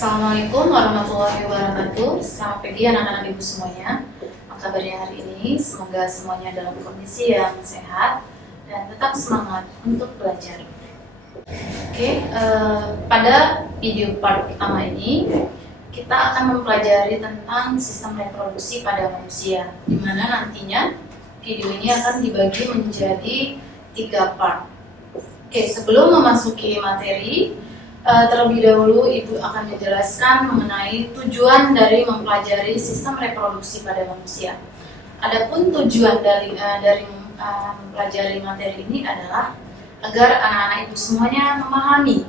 Assalamualaikum warahmatullahi wabarakatuh. Selamat pagi anak-anak ibu semuanya. Apa kabarnya hari ini? Semoga semuanya dalam kondisi yang sehat dan tetap semangat untuk belajar. Pada video part pertama ini kita akan mempelajari tentang sistem reproduksi pada manusia, di mana nantinya video ini akan dibagi menjadi 3 part. Sebelum memasuki materi, terlebih dahulu Ibu akan menjelaskan mengenai tujuan dari mempelajari sistem reproduksi pada manusia. Adapun tujuan dari mempelajari materi ini adalah agar anak-anak Ibu semuanya memahami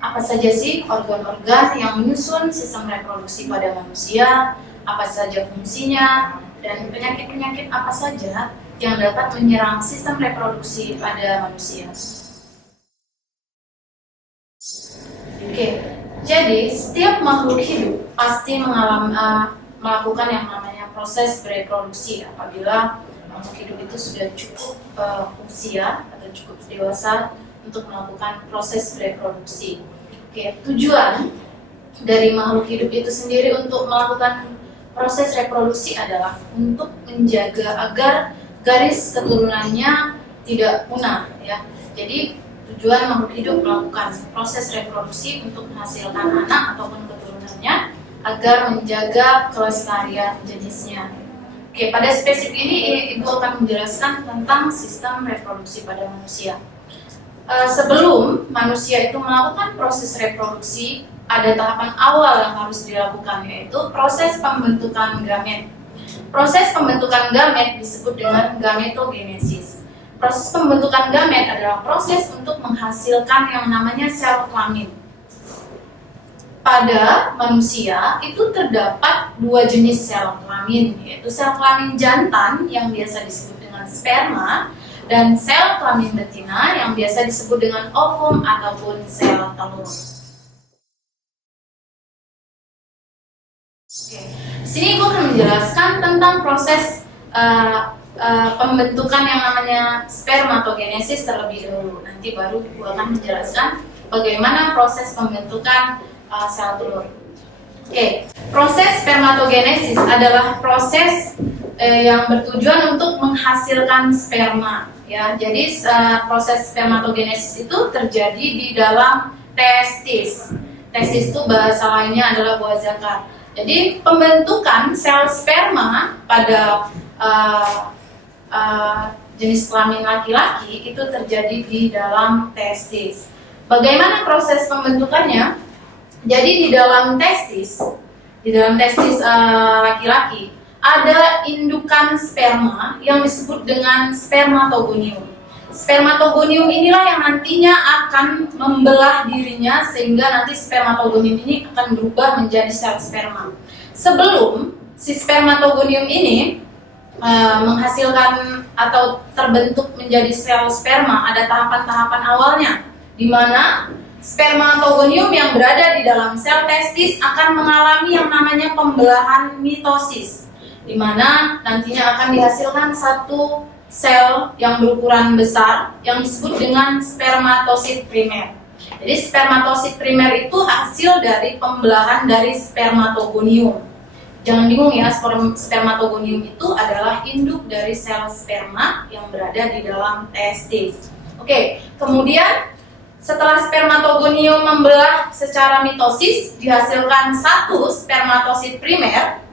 apa saja sih organ-organ yang menyusun sistem reproduksi pada manusia, apa saja fungsinya, dan penyakit-penyakit apa saja yang dapat menyerang sistem reproduksi pada manusia. Jadi setiap makhluk hidup pasti melakukan yang namanya proses bereproduksi apabila makhluk hidup itu sudah cukup usia atau cukup dewasa untuk melakukan proses bereproduksi. Tujuan dari makhluk hidup itu sendiri untuk melakukan proses reproduksi adalah untuk menjaga agar garis keturunannya tidak punah, ya. Jadi tujuan makhluk hidup melakukan proses reproduksi untuk menghasilkan anak ataupun keturunannya agar menjaga kelestarian jenisnya. Pada spesifik ini Ibu akan menjelaskan tentang sistem reproduksi pada manusia. Sebelum manusia itu melakukan proses reproduksi, ada tahapan awal yang harus dilakukan, yaitu proses pembentukan gamet. Proses pembentukan gamet disebut dengan gametogenesis. Proses pembentukan gamet adalah proses untuk menghasilkan yang namanya sel kelamin. Pada manusia itu terdapat 2 jenis sel kelamin, yaitu sel kelamin jantan yang biasa disebut dengan sperma dan sel kelamin betina yang biasa disebut dengan ovum ataupun sel telur. Di sini Ibu akan menjelaskan tentang proses pembentukan yang namanya spermatogenesis terlebih dahulu. Nanti baru Ibu akan menjelaskan bagaimana proses pembentukan sel telur. Proses spermatogenesis adalah proses yang bertujuan untuk menghasilkan sperma, ya. Jadi proses spermatogenesis itu terjadi di dalam testis. Testis itu bahasa lainnya adalah buah zakar. Jadi pembentukan sel sperma pada jenis kelamin laki-laki itu terjadi di dalam testis. Bagaimana proses pembentukannya? Jadi di dalam testis laki-laki ada indukan sperma yang disebut dengan spermatogonium. Spermatogonium inilah yang nantinya akan membelah dirinya sehingga nanti spermatogonium ini akan berubah menjadi sel sperma. Sebelum si spermatogonium ini menghasilkan atau terbentuk menjadi sel sperma, ada tahapan-tahapan awalnya, di mana spermatogonium yang berada di dalam sel testis akan mengalami yang namanya pembelahan mitosis, di mana nantinya akan dihasilkan satu sel yang berukuran besar yang disebut dengan spermatosit primer. Jadi spermatosit primer itu hasil dari pembelahan dari spermatogonium. Jangan bingung ya, spermatogonium itu adalah induk dari sel sperma yang berada di dalam testis. Kemudian setelah spermatogonium membelah secara mitosis, dihasilkan satu spermatosit primer,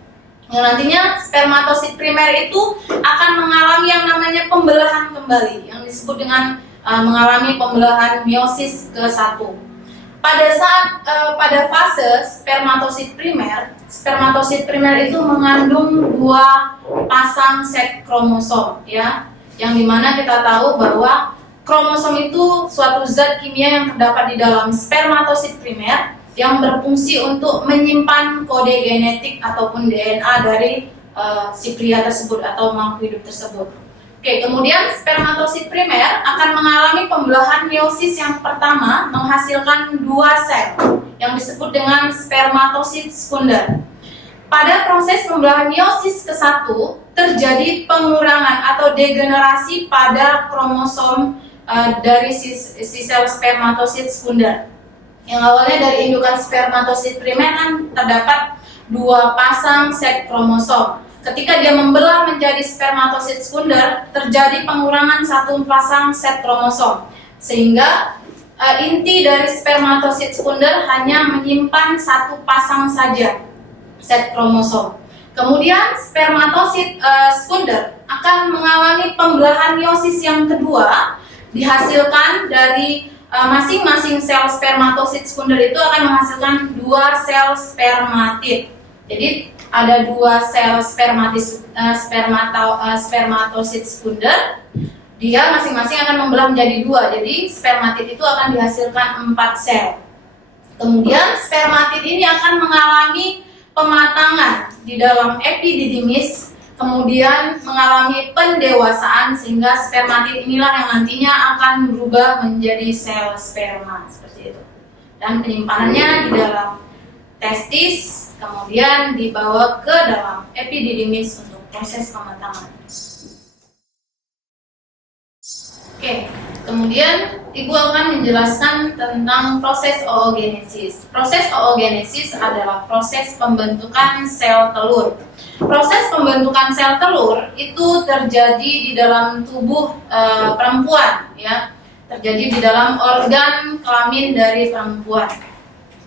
yang nantinya spermatosit primer itu akan mengalami yang namanya pembelahan kembali, yang disebut dengan mengalami pembelahan meiosis ke-1. Pada fase spermatosit primer itu mengandung 2 pasang set kromosom, ya, yang dimana kita tahu bahwa kromosom itu suatu zat kimia yang terdapat di dalam spermatosit primer yang berfungsi untuk menyimpan kode genetik ataupun DNA dari si pria tersebut atau makhluk hidup tersebut. Kemudian spermatosit primer akan mengalami pembelahan meiosis yang pertama menghasilkan 2 sel yang disebut dengan spermatosit sekunder. Pada proses pembelahan meiosis ke-1 terjadi pengurangan atau degenerasi pada kromosom dari si sel spermatosit sekunder. Yang awalnya dari indukan spermatosit primer kan terdapat 2 pasang set kromosom. Ketika dia membelah menjadi spermatosit sekunder, terjadi pengurangan 1 pasang set kromosom. Sehingga inti dari spermatosit sekunder hanya menyimpan 1 pasang saja set kromosom. Kemudian spermatosit sekunder akan mengalami pembelahan meiosis yang kedua, dihasilkan dari masing-masing sel spermatosit sekunder itu akan menghasilkan 2 sel spermatid. Jadi ada 2 sel spermatosit sekunder, dia masing-masing akan membelah menjadi 2. Jadi spermatid itu akan dihasilkan 4 sel. Kemudian spermatid ini akan mengalami pematangan di dalam epididymis, kemudian mengalami pendewasaan sehingga spermatid inilah yang nantinya akan berubah menjadi sel sperma seperti itu. Dan penyimpanannya di dalam testis, kemudian dibawa ke dalam epididymis untuk proses pematangan. Oke, kemudian Ibu akan menjelaskan tentang proses oogenesis. Proses oogenesis adalah proses pembentukan sel telur. Proses pembentukan sel telur itu terjadi di dalam tubuh perempuan, ya, terjadi di dalam organ kelamin dari perempuan.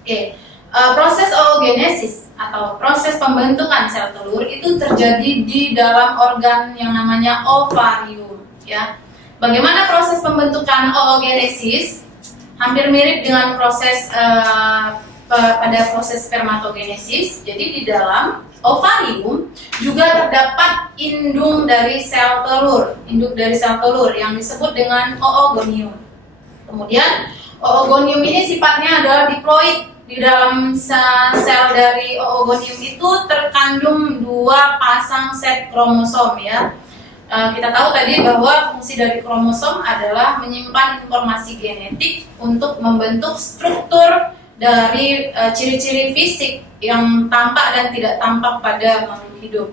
Oke, proses oogenesis atau proses pembentukan sel telur itu terjadi di dalam organ yang namanya ovarium, ya. Bagaimana proses pembentukan oogenesis? Hampir mirip dengan proses pada proses spermatogenesis. Jadi di dalam ovarium juga terdapat indung dari sel telur, induk dari sel telur yang disebut dengan oogonium. Kemudian oogonium ini sifatnya adalah diploid. Di dalam sel dari oogonium itu terkandung 2 pasang set kromosom, ya. Kita tahu tadi bahwa fungsi dari kromosom adalah menyimpan informasi genetik untuk membentuk struktur dari ciri-ciri fisik yang tampak dan tidak tampak pada makhluk hidup.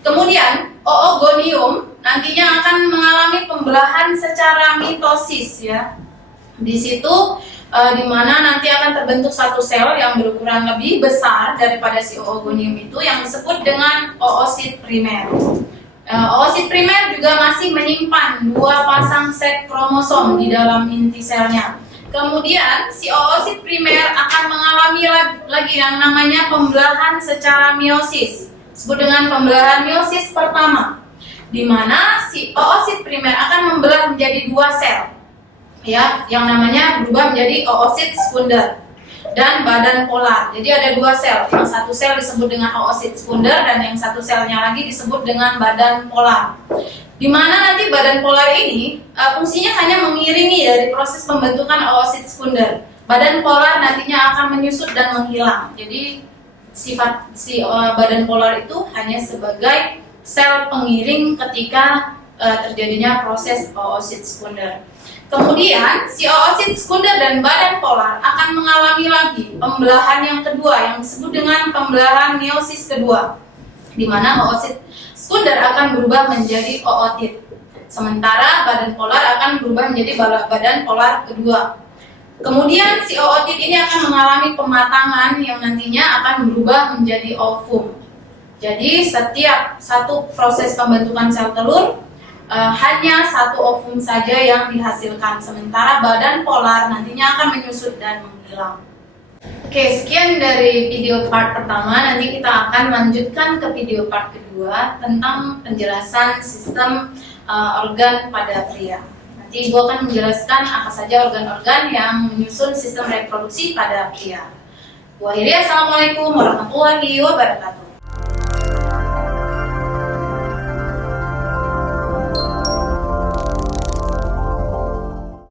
Kemudian oogonium nantinya akan mengalami pembelahan secara mitosis, ya. Di situ di mana nanti akan terbentuk 1 sel yang berukuran lebih besar daripada si oogonium itu yang disebut dengan oosit primer. Oosit primer juga masih menyimpan 2 pasang set kromosom di dalam inti selnya. Kemudian si oosit primer akan mengalami lagi yang namanya pembelahan secara meiosis, disebut dengan pembelahan meiosis pertama, di mana si oosit primer akan membelah menjadi 2 sel, ya, yang namanya berubah menjadi oosit sekunder dan badan polar. Jadi ada 2 sel, yang 1 sel disebut dengan oosit sekunder dan yang 1 selnya lagi disebut dengan badan polar. Di mana nanti badan polar ini fungsinya hanya mengiringi dari proses pembentukan oosit sekunder. Badan polar nantinya akan menyusut dan menghilang. Jadi sifat si badan polar itu hanya sebagai sel pengiring ketika terjadinya proses oosit sekunder. Kemudian si oosit sekunder dan badan polar akan mengalami lagi pembelahan yang kedua yang disebut dengan pembelahan meiosis kedua, di mana oosit sekunder akan berubah menjadi ootit, sementara badan polar akan berubah menjadi badan polar kedua. Kemudian si ootit ini akan mengalami pematangan yang nantinya akan berubah menjadi ovum. Jadi setiap satu proses pembentukan sel telur hanya 1 ovum saja yang dihasilkan, sementara badan polar nantinya akan menyusut dan menghilang. Oke, sekian dari video part pertama. Nanti kita akan lanjutkan ke video part kedua tentang penjelasan sistem organ pada pria. Nanti Ibu akan menjelaskan apa saja organ-organ yang menyusun sistem reproduksi pada pria. Assalamualaikum warahmatullahi wabarakatuh.